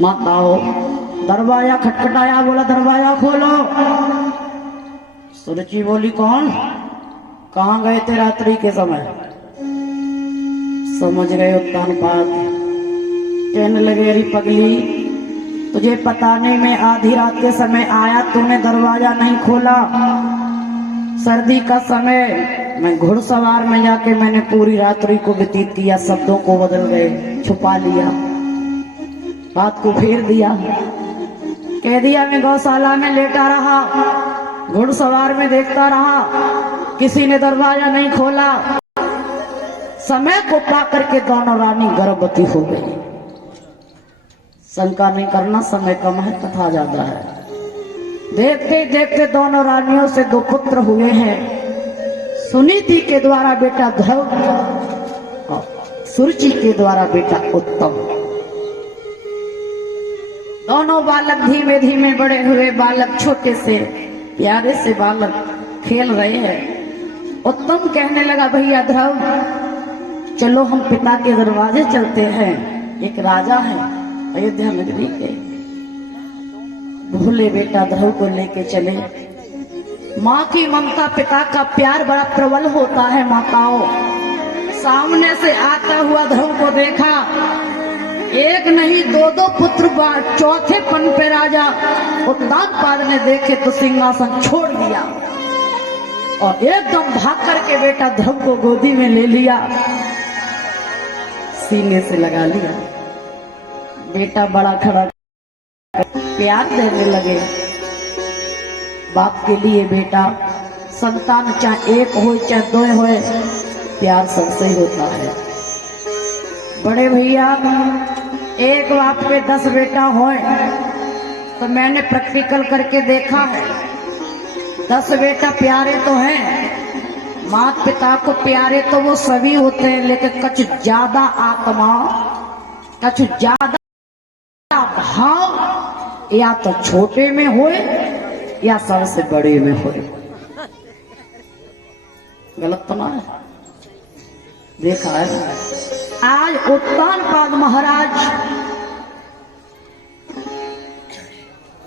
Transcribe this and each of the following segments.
माताओ दरवाजा खटखटाया, बोला दरवाजा खोलो। सुरुचि बोली कौन, कहाँ गए थे रात्रि के समय? समझ गए उत्तानपाद। कहने लगे अरे पगली, तुझे पता नहीं मैं आधी रात के समय आया, तूने दरवाजा नहीं खोला। सर्दी का समय मैं घुड़सवार में जाके मैंने पूरी रात्रि को व्यतीत किया, शब्दों को बदल गए, छुपा लिया, बात को फेर दिया, कह दिया मैं गौशाला में लेटा रहा, घुड़सवार में देखता रहा, किसी ने दरवाजा नहीं खोला। समय को पाकर के दोनों रानी गर्भवती हो गई। शंका नहीं करना, समय कम है तथा ज्यादा है। देखते देखते दोनों रानियों से 2 पुत्र हुए हैं। सुनीति के द्वारा बेटा ध्रुव और सुरुचि के द्वारा बेटा उत्तम। दोनों बालक धीमे धीमे बड़े हुए। बालक छोटे से प्यारे से बालक खेल रहे हैं। उत्तम कहने लगा भैया ध्रुव चलो हम पिता के दरवाजे चलते हैं, एक राजा है अयोध्या नगरी के। भोले बेटा ध्रुव को लेके चले। माँ की ममता पिता का प्यार बड़ा प्रबल होता है। माताओं सामने से आता हुआ ध्रुव को देखा, एक नहीं 2 पुत्र, चौथे पन पे राजा उत्तानपाद ने देखे तो सिंहासन छोड़ दिया और एकदम भाग करके बेटा ध्रुव को गोदी में ले लिया, सीने से लगा लिया। बेटा बड़ा खड़ा प्यार देने लगे। बाप के लिए बेटा संतान चाहे 1 हो चाहे 2 हो, प्यार सबसे ही होता है। बड़े भैया एक बाप के 10 बेटा हो तो मैंने प्रैक्टिकल करके देखा है, 10 बेटा प्यारे तो हैं, माता पिता को प्यारे तो वो सभी होते हैं, लेकिन कुछ ज्यादा आत्मा, कुछ ज्यादा भाव या तो छोटे में होए या सबसे बड़े में होए। गलत तो ना है? देखा है आज उत्तानपाद महाराज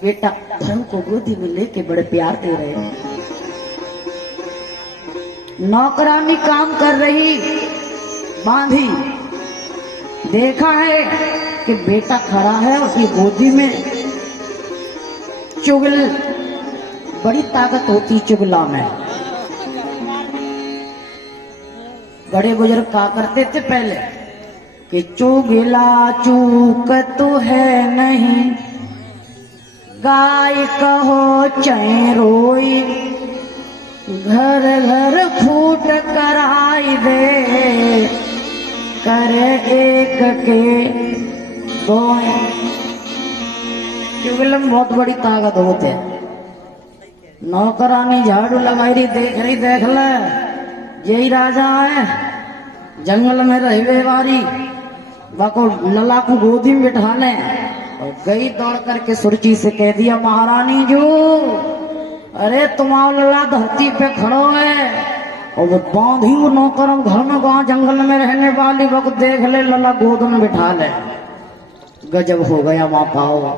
बेटा ध्रुव को गोदी में लेके बड़े प्यार दे रहे हैं। नौकरानी काम कर रही बांधी, देखा है कि बेटा खड़ा है उसकी गोदी में। चुगल बड़ी ताकत होती चुगला में। बड़े बुजुर्ग कहा करते थे पहले कि चुगला चूक तो है नहीं, गाय कहो चाहे रोई, घर घर फूट कराई दे, करे एक के 2। चुगल में बहुत बड़ी ताकत होती है। नौकरानी झाड़ू लगाई रही, देख रही, देख ले यही राजा है, जंगल में रहे वारी, बाको लला को गोदी में बिठा ले। और गई दौड़ करके सुरुचि से कह दिया महारानी जो, अरे तुम्हारा लला धरती पे खड़ो है और वो बांधी वो नौकर घर में गांव जंगल में रहने वाली वक्त देख ले लला गोद में बिठा ले। गजब हो गया माताओं।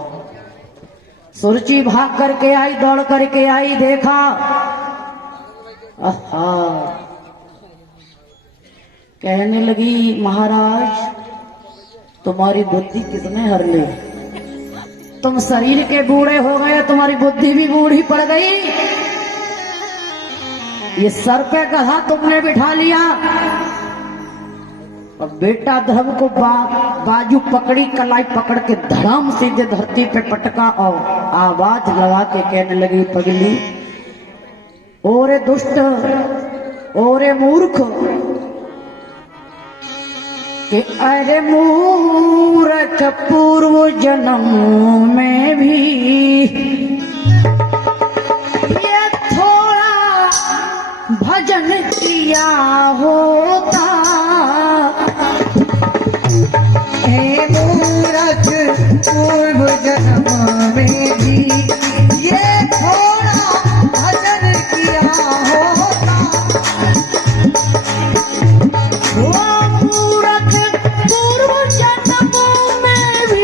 सुरुचि भाग करके आई, दौड़ करके आई, देखा आहा, कहने लगी महाराज तुम्हारी बुद्धि किसने हर ली? तुम शरीर के बूढ़े हो गए, तुम्हारी बुद्धि भी बूढ़ी पड़ गई। ये सर पे गधा तुमने बिठा लिया। और बेटा ध्रुव को बाजू पकड़ी, कलाई पकड़ के धड़ाम सीधे धरती पे पटका और आवाज लगा के कहने लगी पगली, ओरे दुष्ट, ओरे मूर्ख, कि अरे मूर्ख पूर्व जन्म में भी ये थोड़ा भजन किया होता। हे मूर्ख पूर्व जन्म में भी ये थोड़ा भजन किया होता। वो मूर्ख पूर्व जन्म में भी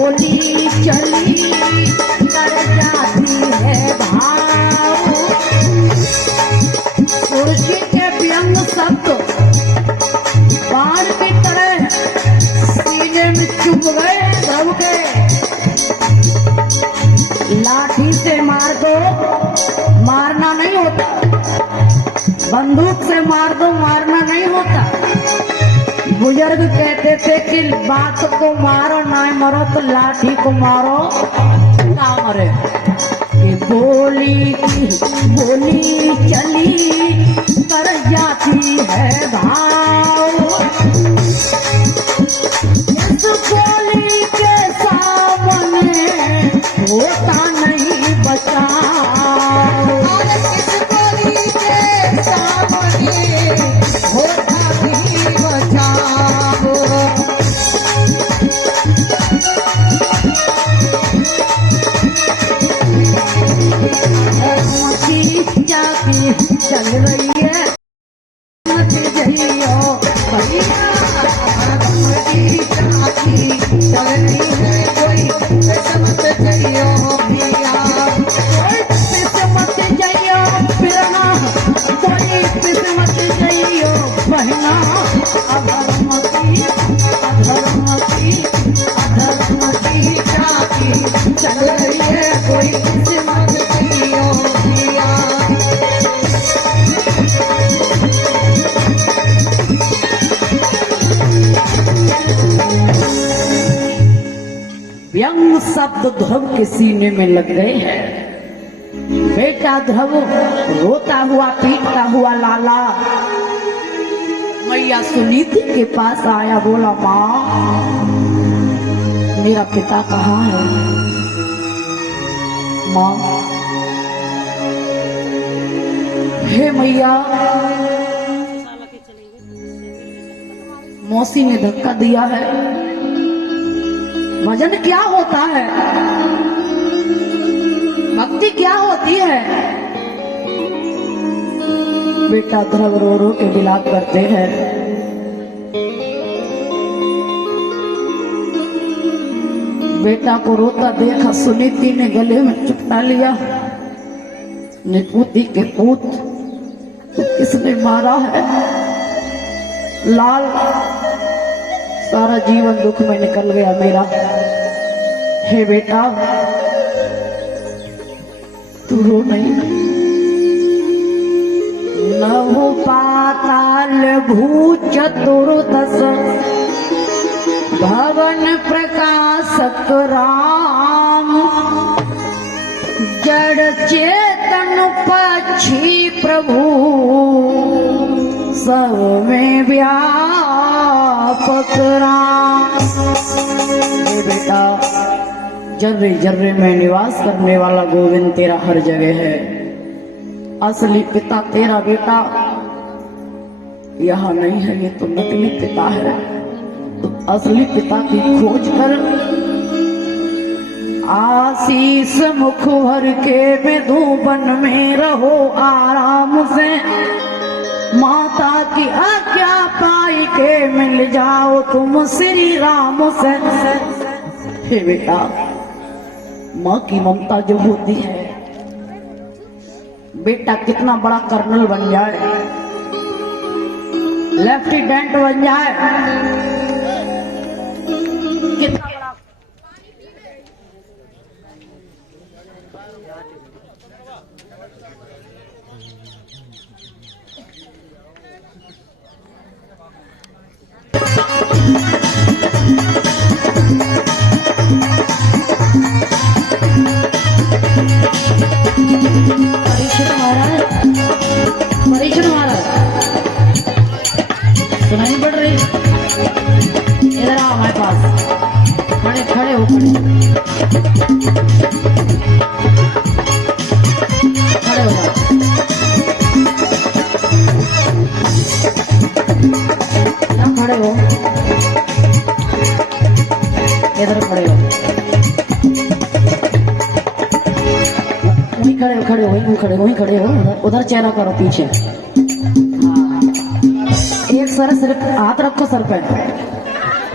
बोली चली कर जाती है भाव। तुलसी के व्यंग शब्द बाण की तरह सीने में चुभ गए ध्रुव के। लाठी से मार दो मारना नहीं होता, बंदूक से मार दो मारना नहीं होता। बुजुर्ग कहते थे कि बात को मारो ना मरो तो लाठी को मारो ना मरे। कि बोली चली कर जाती है भाव। इस बोली के सामने होता नहीं बचाव। इस बोली के सामने होता नहीं बचाव। जाती चल रही है मत जइयो भैया। जाती चल रही है कोई मत जइयो भैया। मत जइयो बिरना कोई मत जइयो बहना। अधर्मती जाती चल रही है कोई मत जइयो भैया। व्यंग शब्द ध्रुव के सीने में लग गए हैं। बेटा ध्रुव रोता हुआ पीटता हुआ लाला मैया सुनीति के पास आया, बोला माँ मेरा पिता कहाँ है। माँ हे मैया, मौसी ने धक्का दिया है। भजन क्या होता है, भक्ति क्या होती है। बेटा ध्रुव रो रो के विलाप करते हैं। बेटा को रोता देखा सुनीति ने गले में चुपटा लिया। निपुति के पूत तो किसने मारा है। लाल सारा जीवन दुख में निकल गया मेरा। हे बेटा तू रो नहीं। नभ पाताल भू चतुर्दश भवन प्रकाशक राम। जड़ चेतन पक्षी प्रभु सब में व्यापक राम। बेटा जर्रे जर्रे में निवास करने वाला गोविंद तेरा हर जगह है। असली पिता तेरा बेटा यहाँ नहीं है, ये तो नकली पिता है। तो असली पिता की खोज कर आशीष मुख भर के मधुबन में रहो आराम से। माता की आज्ञा पाई के मिल जाओ तुम श्री राम से। हे बेटा माँ की ममता जो होती है, बेटा कितना बड़ा कर्नल बन जाए, लेफ्टिनेंट बन जाए, कितना बड़ा परीक्षण महाराज सुनाई पड़ रही। इधर आओ हमारे पास, खड़े खड़े हो, खड़े हो जाओ। खड़े हो, इधर खड़े हो, वहीं खड़े हो, खड़े हो, वहीं खड़े हो, वहीं खड़े हो। उधर चेहरा करो पीछे। हाँ, एक सर सिर्फ हाथ रखो सर पे,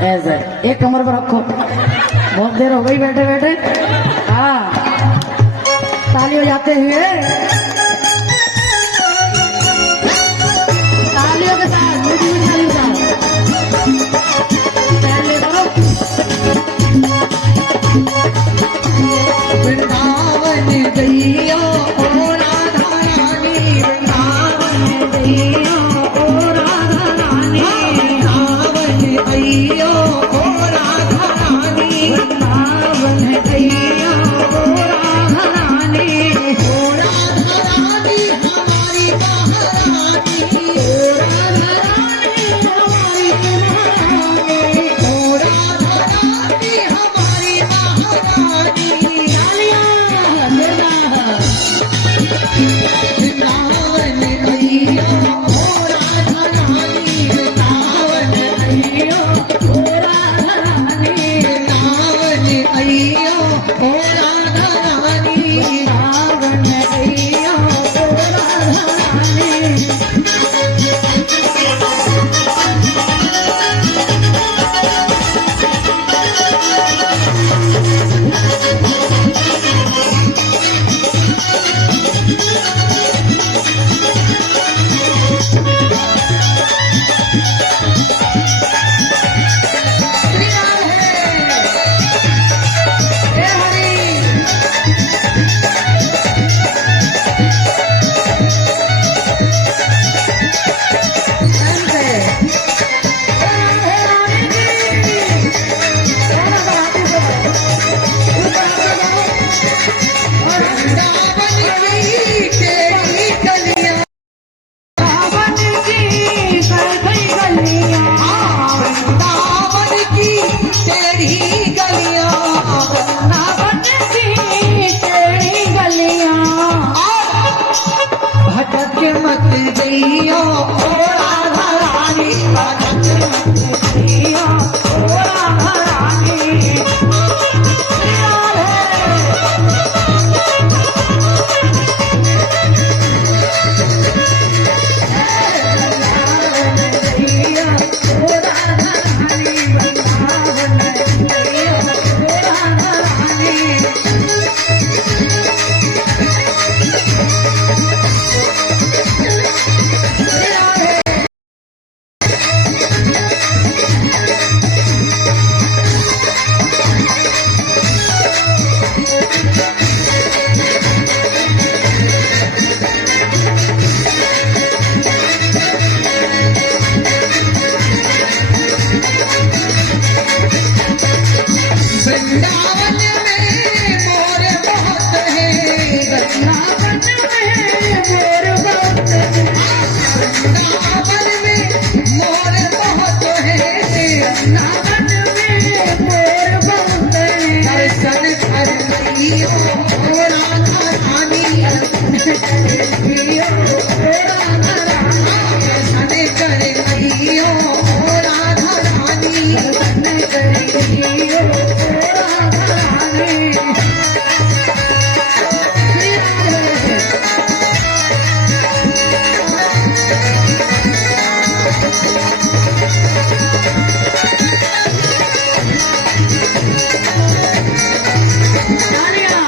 ऐसे एक कमर पर रखो। बहुत देर हो गई बैठे बैठे। हाँ, ताली बजाते हुए, तालियों के साथ, मीठी मीठी तालियों के साथ पहले करो। वृंदावन गैया ओ राधा रानी, वृंदावन गैया ओ राधा रानी, वृंदावन गैया ओ राधा रानी, वृंदावन गैया ओ राधा रानी, ओ राधा रानी हमारी महारानी, ओ राधा रानी हमारी महारानी, ओ राधा रानी हमारी महारानी। वृंदावन गैया ओ राधा रानी, वृंदावन गैया ओ राधा रानी, वृंदावन गैया ओ राधा रानी, वृंदावन गैया ओ राधा रानी। भटक मत जइयो ओ राधा रानी, भटक मत जइयो ओ राधा रानी। वृंदावन में मोर बहुत है, वृंदावन में मोर बहुत है, वृंदावन में मोर बहुत है, वृंदावन में मोर बहुत है। दर्शन कर लियो ओ राधा रानी, दर्शन कर लियो ओ राधा रानी, दर्शन कर लियो ओ राधा रानी, दर्शन कर लियो ओ राधा रानी। तालियां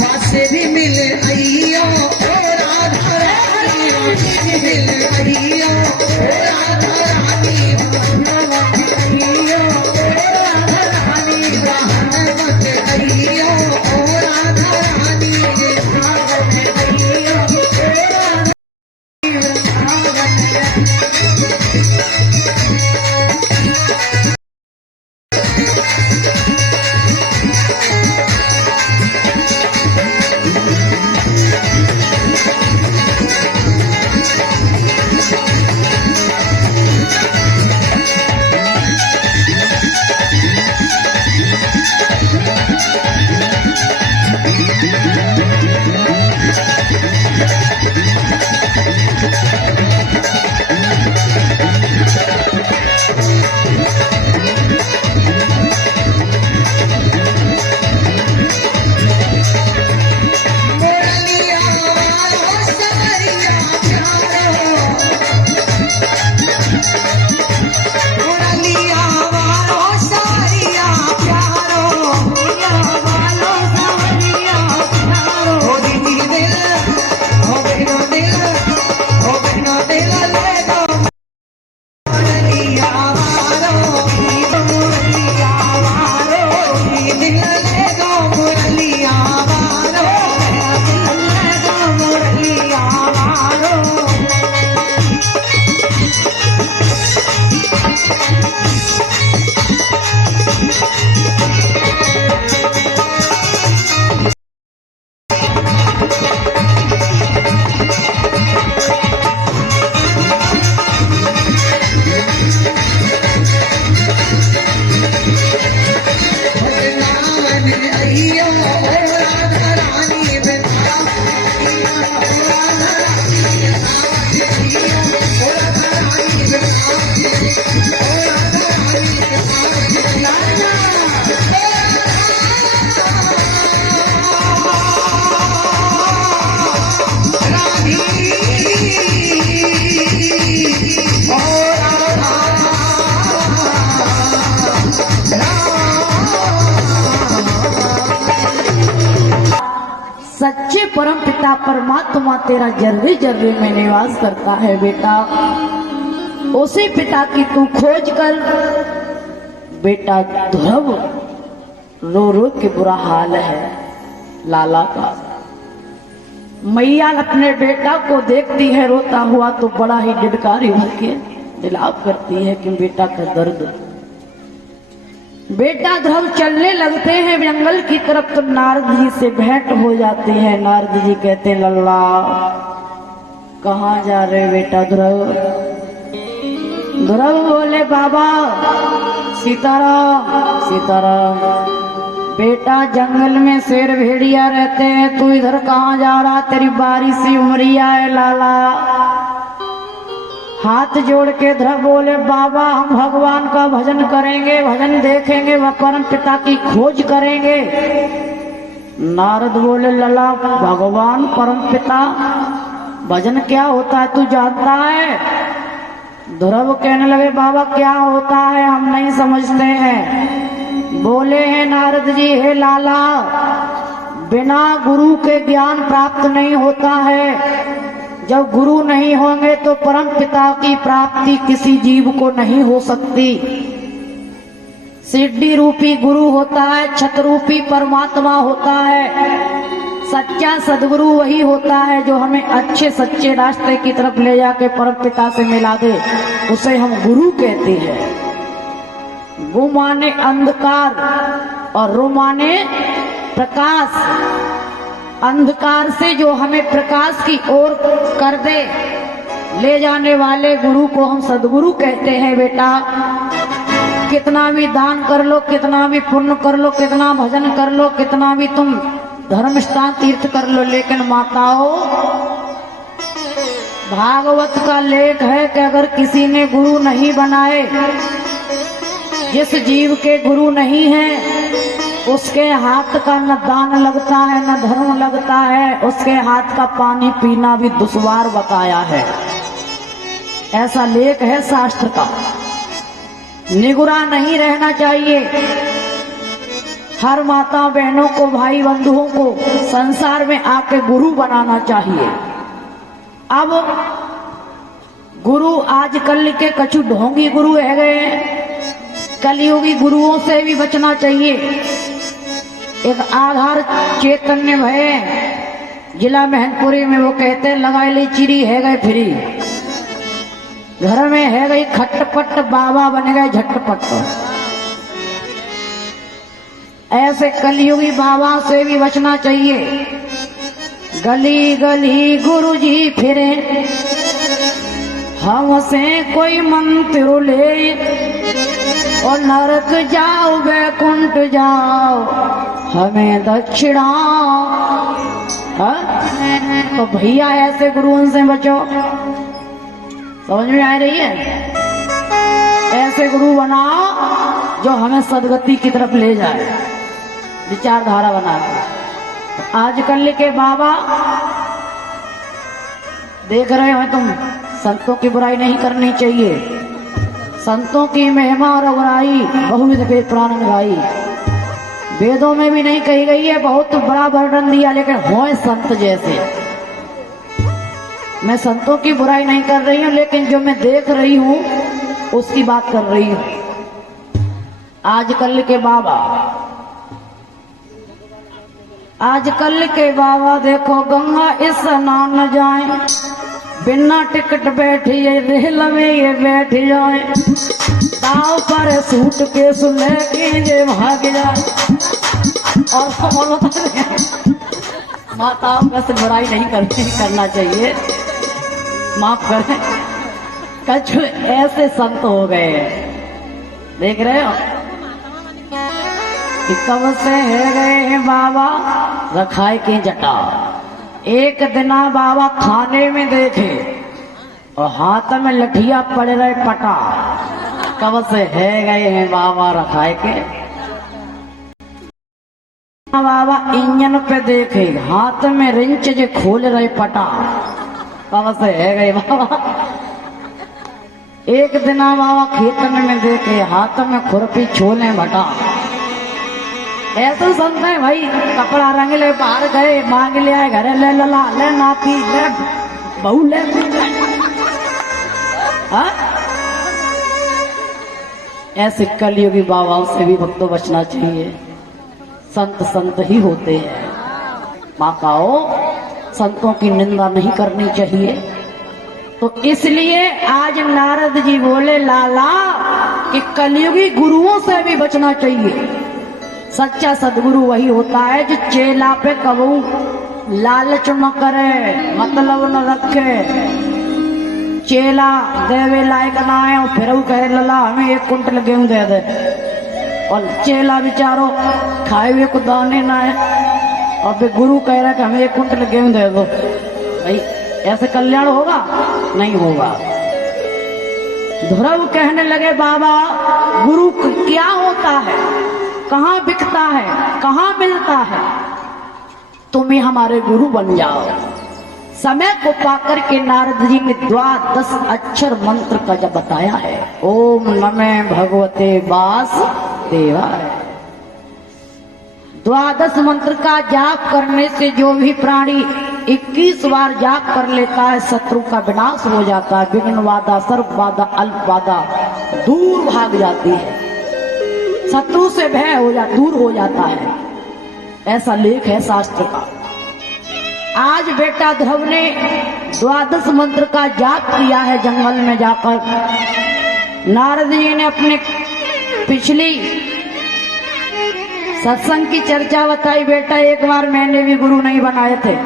वासे भी मिल आइयो ओ राधा रानी वासे भी मिल आइयो ओ राधा रानी आइयो ओ राधा रानी बहन मत आइयो ओ राधा रानी आइयो मुरलिया वालो सवरिया प्यारो मुरलिया वालो सवरिया प्यारो मुरलिया वालो सवरिया प्यारो हो दीदी दिल हो बिनो दिल ले दो मुरलिया वालो मुरलिया वालो दिल ले दो मुरलिया वालो दिल ले दो मुरलिया वालो वृंदावन आइयो ओ राधा रानी वृंदावन आइयो ओ राधा रानी आइयो ओ राधा रानी वृंदावन ओ राधा रानी ओ राधा सच्चे परम पिता परमात्मा तेरा जर्रे जर्रे में निवास करता है बेटा। उसी पिता की तू खोज कर। बेटा ध्रुव रो रो के बुरा हाल है लाला का। मैया अपने बेटा को देखती है रोता हुआ तो बड़ा ही डिडकारी भर के विलाप करती है कि बेटा का दर्द। बेटा ध्रुव चलने लगते हैं जंगल की तरफ तो नारद जी से भेंट हो जाती है। नारद जी कहते हैं लल्ला कहाँ जा रहे बेटा ध्रुव। ध्रुव बोले बाबा सीताराम सीताराम। बेटा जंगल में शेर भेड़िया रहते हैं तू इधर कहाँ जा रहा। तेरी बारी सी उमरिया है लाला। हाथ जोड़ के ध्रुव बोले बाबा हम भगवान का भजन करेंगे भजन देखेंगे वह परम पिता की खोज करेंगे। नारद बोले लला भगवान परम पिता भजन क्या होता है तू जानता है। ध्रुव कहने लगे बाबा क्या होता है हम नहीं समझते हैं। बोले हैं नारद जी हे लाला बिना गुरु के ज्ञान प्राप्त नहीं होता है। जब गुरु नहीं होंगे तो परम पिता की प्राप्ति किसी जीव को नहीं हो सकती। सिद्धि रूपी गुरु होता है छत्र रूपी परमात्मा होता है। सच्चा सदगुरु वही होता है जो हमें अच्छे सच्चे रास्ते की तरफ ले जाके परम पिता से मिला दे उसे हम गुरु कहते हैं। गु माने अंधकार और रु माने प्रकाश। अंधकार से जो हमें प्रकाश की ओर कर दे ले जाने वाले गुरु को हम सदगुरु कहते हैं। बेटा कितना भी दान कर लो कितना भी पुण्य कर लो कितना भजन कर लो कितना भी तुम धर्म स्थान तीर्थ कर लो लेकिन माताओं भागवत का लेख है कि अगर किसी ने गुरु नहीं बनाए जिस जीव के गुरु नहीं है उसके हाथ का न दान लगता है न धर्म लगता है। उसके हाथ का पानी पीना भी दुश्वार बताया है। ऐसा लेख है शास्त्र का। निगुरा नहीं रहना चाहिए। हर माता बहनों को, भाई बंधुओं को संसार में आके गुरु बनाना चाहिए। अब गुरु आजकल के कछु ढोंगी गुरु है गए, कलयुगी गुरुओं से भी बचना चाहिए। एक आधार चैतन्य भय जिला मैनपुरी में वो कहते हैं लगाई ली चिरी है गए फ्री, घर में है गई खटपट बाबा बन गए झटपट। ऐसे कलयुगी बाबा से भी बचना चाहिए। गली गली गुरुजी फिरे, हमसे कोई मंत्र ले, और नरक जाओ वैकुंठ जाओ हमें दक्षिणा। तो भैया ऐसे गुरुओं से बचो। समझ में आ रही है? ऐसे गुरु बनाओ जो हमें सदगति की तरफ ले जाए, विचारधारा बना के। तो आजकल के बाबा देख रहे हो तुम, संतों की बुराई नहीं करनी चाहिए। संतों की महिमा और बुराई बहुविध वेद पुराण गाई, वेदों में भी नहीं कही गई है, बहुत बड़ा वर्णन दिया, लेकिन होए संत जैसे। मैं संतों की बुराई नहीं कर रही हूँ, लेकिन जो मैं देख रही हूँ उसकी बात कर रही हूँ। आजकल के बाबा, आजकल के बाबा देखो गंगा स्नान जाए, बिना टिकट बैठिए रेल में ये बैठ जाए, दाव पर सूट के लेके जे भाग जाए। और बोलो माताओं का बुराई नहीं करना चाहिए, माफ करें। कछु ऐसे संत हो गए हैं, देख रहे हो कि कब से है गए हैं बाबा रखाए के जटा। एक दिना बाबा थाने में देखे और हाथ में लठिया पड़ रहे पटा। कब से है गए हैं बाबा रखाए के। बाबा इंजन पे देखे हाथ में रिंच जो खोल रहे पटा। कब से है गए बाबा। एक दिना बाबा खेतन में देखे हाथ में खुरपी छोले भटा। ऐसे संत है भाई, कपड़ा रंग ले बाहर गए, मांग ले आए घरे, ले लला ले नाती ले बहू ले। ऐसे कलयुगी बाबाओं से भी भक्तों बचना चाहिए। संत संत ही होते हैं। माताओं, संतों की निंदा नहीं करनी चाहिए। तो इसलिए आज नारद जी बोले लाला कि कलयुगी गुरुओं से भी बचना चाहिए। सच्चा सदगुरु वही होता है जो चेला पे कबू लालच न करे, मतलब न रखे। चेला देवे लायक ना है और फिर वो कहे लला हमें 1 कुंटल गेहूं दे दे, और चेला बेचारो खाए हुए को दाने ना है, और फिर गुरु कह रहा है कि हमें 1 कुंटल गेहूं दे दो। भाई ऐसे कल्याण होगा? नहीं होगा। ध्रुव कहने लगे बाबा गुरु क्या होता है, कहाँ बिकता है, कहाँ मिलता है, तुम ही हमारे गुरु बन जाओ। समय को पाकर के नारद जी ने 12 अक्षर मंत्र का जब बताया है, ओम नमः भगवते वासुदेवाय। 12 मंत्र का जाप करने से जो भी प्राणी 21 बार जाप कर लेता है, शत्रु का विनाश हो जाता है। विघ्न बाधा, सर्प बाधा, अल्प बाधा दूर भाग जाती है, शत्रु से भय हो जा दूर हो जाता है। ऐसा लेख है शास्त्र का। आज बेटा ध्रुव ने 12 मंत्र का जाप किया है जंगल में जाकर। नारद जी ने अपने पिछली सत्संग की चर्चा बताई। बेटा एक बार मैंने भी गुरु नहीं बनाए थे।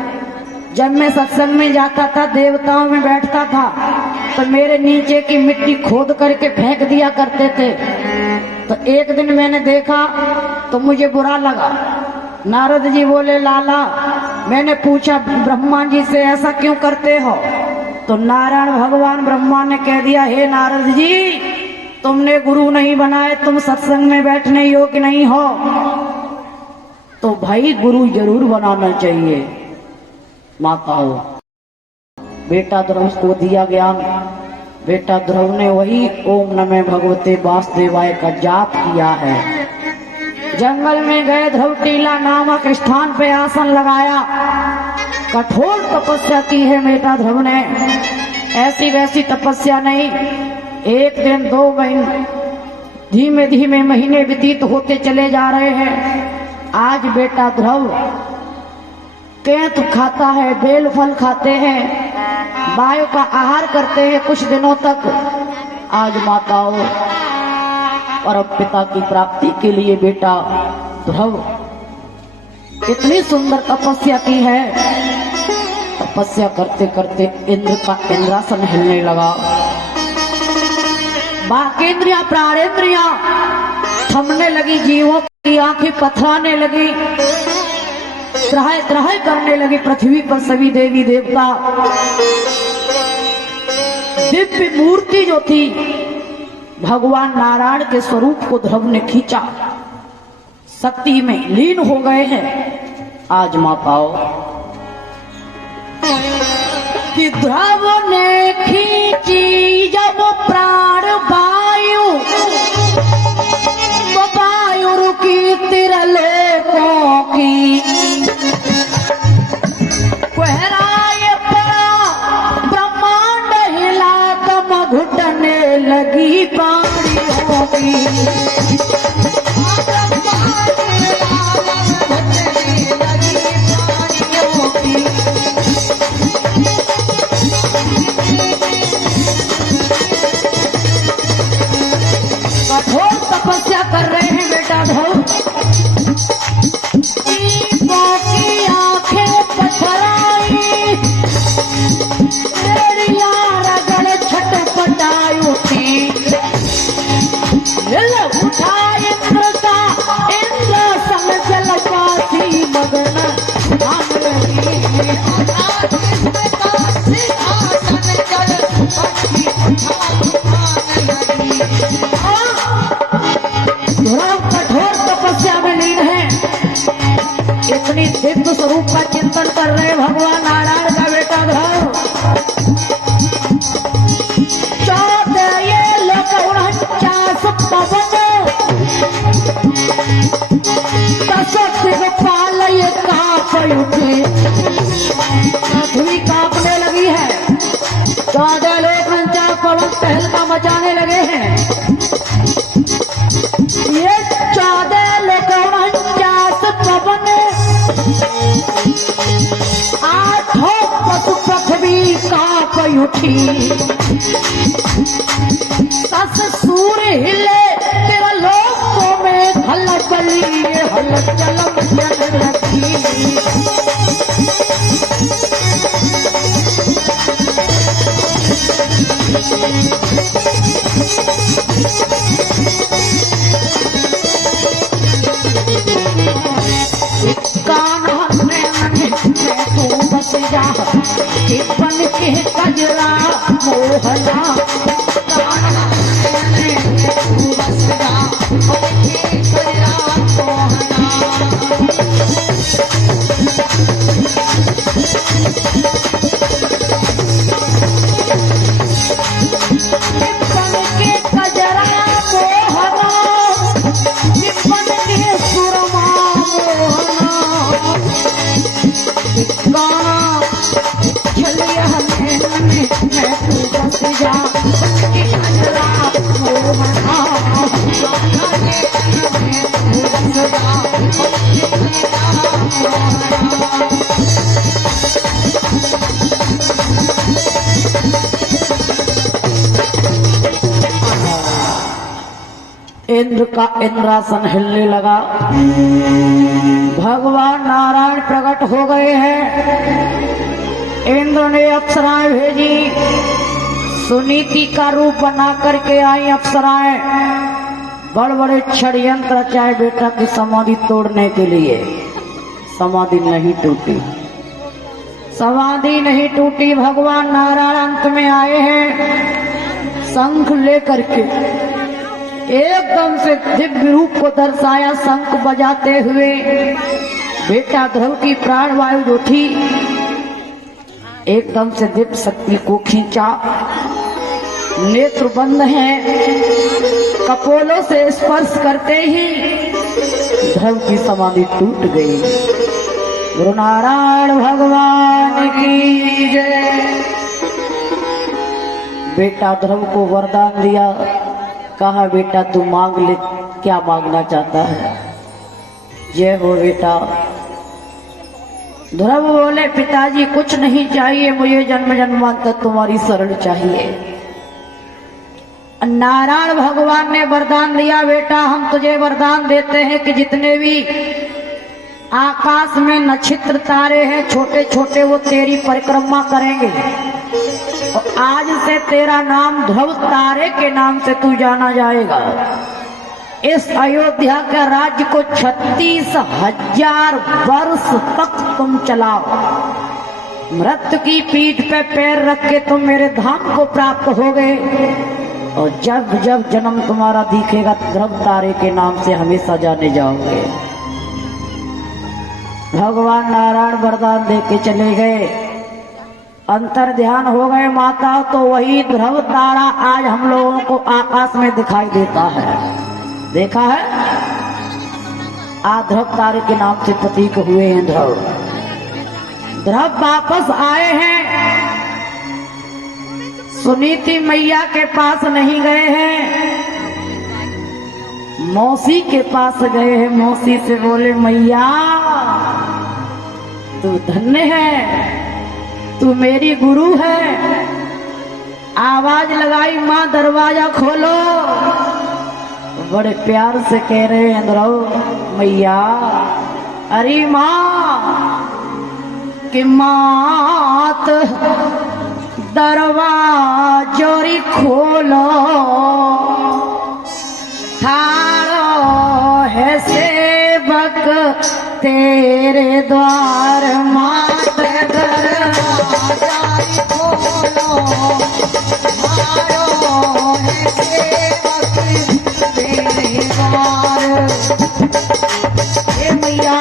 जब मैं सत्संग में जाता था, देवताओं में बैठता था, तो मेरे नीचे की मिट्टी खोद करके फेंक दिया करते थे। तो एक दिन मैंने देखा तो मुझे बुरा लगा। नारद जी बोले लाला, मैंने पूछा ब्रह्मा जी से ऐसा क्यों करते हो? तो नारायण भगवान ब्रह्मा ने कह दिया, हे नारद जी, तुमने गुरु नहीं बनाए, तुम सत्संग में बैठने योग्य नहीं हो। तो भाई गुरु जरूर बनाना चाहिए। माताओं, बेटा ध्रुव को दिया ज्ञान। बेटा ध्रुव ने वही ओम नमः भगवते वासुदेवाय का जाप किया है। जंगल में गए, ध्रुवटीला नामक स्थान पे आसन लगाया, कठोर तपस्या की है बेटा ध्रुव ने। ऐसी वैसी तपस्या नहीं, एक दिन 2 महीने, धीमे धीमे महीने व्यतीत होते चले जा रहे हैं। आज बेटा ध्रुव केंत खाता है, बेल फल खाते हैं, वायु का आहार करते हैं कुछ दिनों तक। आज माताओं और पिता की प्राप्ति के लिए बेटा ध्रुव इतनी सुंदर तपस्या की है। तपस्या करते करते इंद्र का इंद्रासन हिलने लगा। बाकेंद्रियां प्राणेंद्रियां थमने लगी, जीवों की आंखें पथराने लगी, त्राह त्राह करने लगी। पृथ्वी पर सभी देवी देवता, दिव्य मूर्ति जो थी भगवान नारायण के स्वरूप को ध्रुव ने खींचा, शक्ति में लीन हो गए हैं। आज माताओं कि ध्रुव ने खींची जब प्राण वायु, तो वायु रुकी त्रिलोकों की। कोहराए पड़ा ब्रह्मांड हिला, दम घुटने लगी पानियों की। कठोर तपस्या कर रहे हैं बेटा ध्रुव। दीपों की आंखें पथराई, एड़ियां रगड़ छटपटाई उठी। हिल उठा इंद्र का इंद्र संग जलवासी मगन भाग रही। ध्रुव कठोर तपस्या में लीन है, इतनी दिव्य स्वरूप का चिंतन कर रहे भगवान नारायण का बेटा ध्रुव। 14 लोक 49 पवन, 10 दिग्पाल ये कांप उठे। पृथ्वी कांपने लगी है, 14 लोक 49 पवन तहलका मचाने लगे हैं। ये 14 लोक 49 पवन, 8 पशु पृथ्वी कांप उठी। 10 सूर्य हिले, त्रिलोकों में हलचली हलचल मचल लगी। बन के कजरा मोहना, इंद्र का इंद्रासन हिलने लगा। भगवान नारायण प्रकट हो गए हैं। इंद्र ने अप्सराएं भेजी, सुनीति का रूप बना करके आई अप्सराएं। बड़े बड़े षड्यंत्र रचाए बेटा की समाधि तोड़ने के लिए। समाधि नहीं टूटी, समाधि नहीं टूटी। भगवान नारायण अंत में आए हैं शंख लेकर के, एकदम से दिव्य रूप को दर्शाया शंख बजाते हुए। बेटा ध्रुव की प्राण वायु जो थी एकदम से दिव्य शक्ति को खींचा। नेत्र बंद हैं, कपोलों से स्पर्श करते ही ध्रुव की समाधि टूट गई। गुरु नारायण भगवान की जय। बेटा ध्रुव को वरदान दिया, कहा बेटा तू मांग ले, क्या मांगना चाहता है। जय हो बेटा। ध्रुव बोले पिताजी कुछ नहीं चाहिए, मुझे जन्म जन्मांतर तुम्हारी शरण चाहिए। नारायण भगवान ने वरदान दिया, बेटा हम तुझे वरदान देते हैं कि जितने भी आकाश में नक्षत्र तारे हैं छोटे छोटे, वो तेरी परिक्रमा करेंगे। और आज से तेरा नाम ध्रुव तारे के नाम से तू जाना जाएगा। इस अयोध्या के राज्य को 36,000 वर्ष तक तुम चलाओ। मृत्यु की पीठ पे पैर रख के तुम मेरे धाम को प्राप्त हो गए। और जब जब जन्म तुम्हारा दिखेगा ध्रुव तारे के नाम से हमेशा जाने जाओगे। भगवान नारायण वरदान दे के चले गए, अंतर ध्यान हो गए माता। तो वही ध्रुव तारा आज हम लोगों को आकाश में दिखाई देता है। देखा है, आज ध्रुव तारे के नाम से प्रतीक हुए हैं ध्रुव। ध्रुव वापस आए हैं, सुनीति मैया के पास नहीं गए हैं, मौसी के पास गए हैं। मौसी से बोले मैया तू धन्य है, तू मेरी गुरु है। आवाज लगाई माँ दरवाजा खोलो। बड़े प्यार से कह रहे हैं ध्रुव मैया, अरे माँ कि मात दरवाजोरी खोलो, ठाड़ो है सेवक तेरे द्वार। मात दरवाजोरी खोलो, ठाड़ो है सेवक तेरे द्वार। हे मैया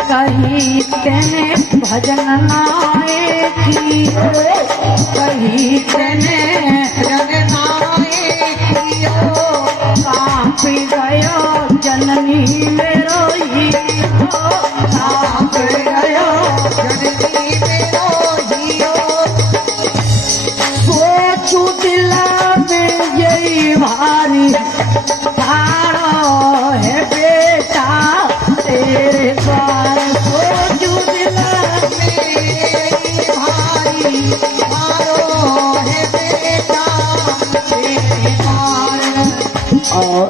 कहीं तेने भजन नाए की, कहीं तेने भजन नाए कियो। कांपी गयो जननी मेरो हियो, कांपी गयो जननी मेरो हियो। सोचू दिल में यही भारी, ठाड़ो है बेटा तेरे द्वार। सोचू दिल में भारी, ठाड़ो है बेटा तेरे द्वार। और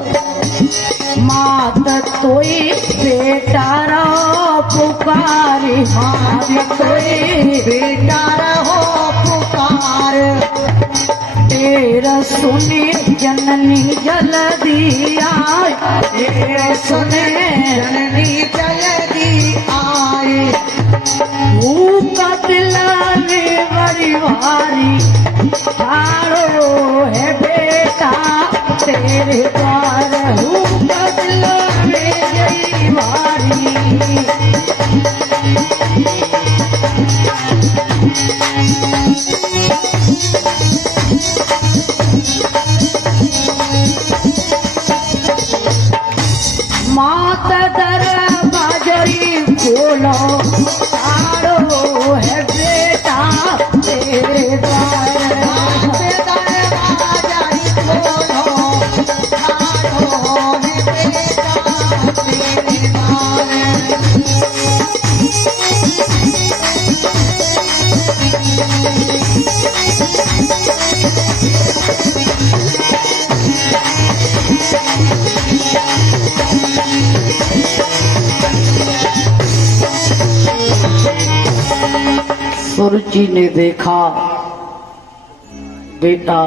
मात तोई बेटा रहो पुकारी, मात तोई बेटा रहो पुकार। तेरा सुने जननी जल्दी आए, तेरा सुने जननी जल्दी आए। का दिल में बड़ी भारी, ठाड़ो है बेटा तेरे द्वार। का दिल में यही भारी। मात दरवाजरी खोलो, ठाड़ो है बेटा तेरे द्वार। मात दरवाजरी खोलो, ठाड़ो है बेटा तेरे द्वार। सुरुचि ने देखा बेटा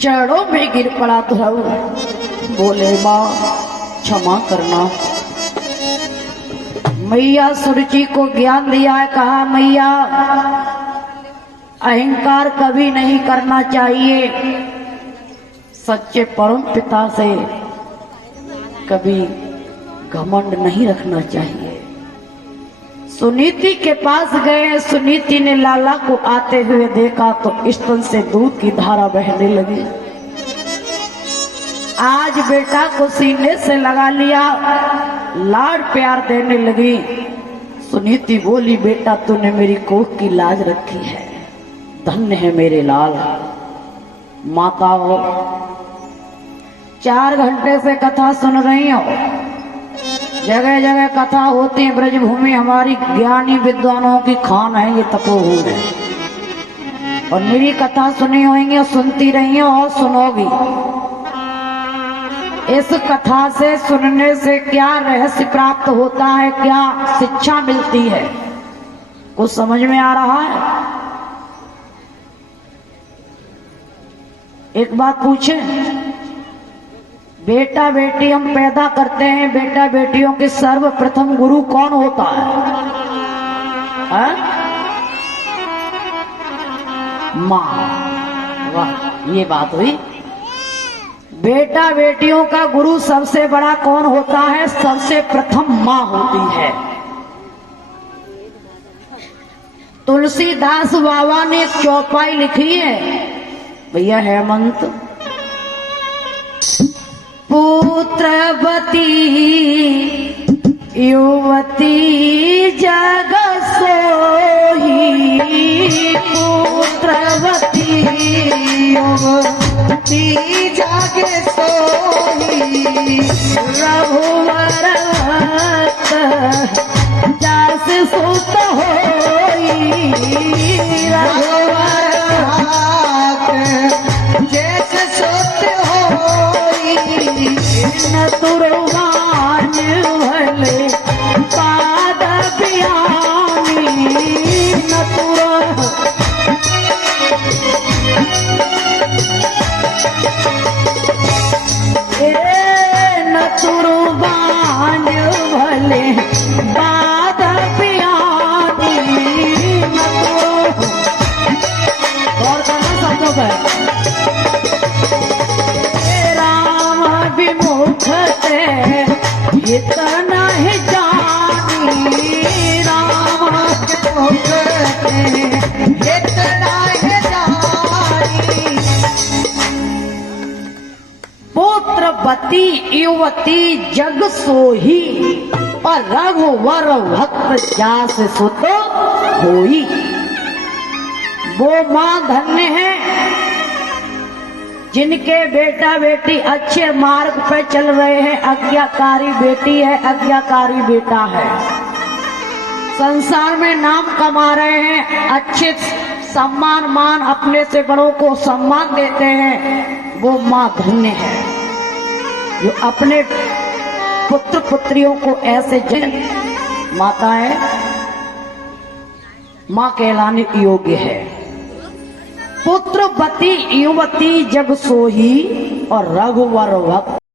चरणों में गिर पड़ा ध्रुव। बोले माँ क्षमा करना। मैया सुरुचि को ज्ञान दिया है, कहा मैया अहंकार कभी नहीं करना चाहिए, सच्चे परम पिता से कभी घमंड नहीं रखना चाहिए। सुनीति के पास गए, सुनीति ने लाला को आते हुए देखा तो स्तन से दूध की धारा बहने लगी। आज बेटा को सीने से लगा लिया, लाड प्यार देने लगी। सुनीति बोली, बेटा तूने मेरी कोख की लाज रखी है, धन्य है मेरे लाल। माता हो 4 घंटे से कथा सुन रही हो, जगह जगह कथा होती है। ब्रजभूमि हमारी ज्ञानी विद्वानों की खान है, ये तपोभूमि है। और मेरी कथा सुनी होंगी, सुनती रही हो और सुनोगी। इस कथा से, सुनने से क्या रहस्य प्राप्त होता है, क्या शिक्षा मिलती है, कुछ समझ में आ रहा है? एक बात पूछें, बेटा बेटी हम पैदा करते हैं, बेटा बेटियों के सर्वप्रथम गुरु कौन होता है? माँ। वाह, ये बात हुई। बेटा बेटियों का गुरु सबसे बड़ा कौन होता है? सबसे प्रथम माँ होती है। तुलसीदास बाबा ने एक चौपाई लिखी है भैया, हेमंत। पुत्रवती युवती जग सोही, पुत्रवती युवती जग सोही, रघुवर जास सुत होई, रघुवर जैसे सुत होई, न तुरवान भले पाद पियानी, न तुर न तुरवान भले पाद पियानी, न तुर। गौर करना शब्दों पर। विमुख से इतना ही जानी, राम विमुख से इतना ही जानी। पुत्रवती युवती जग सोही, और रघुवर भक्त जास सुत होई। वो मां धन्य है जिनके बेटा बेटी अच्छे मार्ग पर चल रहे हैं। आज्ञाकारी बेटी है, आज्ञाकारी बेटा है, संसार में नाम कमा रहे हैं, अच्छे सम्मान मान, अपने से बड़ों को सम्मान देते हैं। वो माँ धन्य है जो अपने पुत्र पुत्रियों को ऐसे माताएं माँ कहलाने योग्य है। पुत्रवती युवती जग सोही, और रघुवर भक्त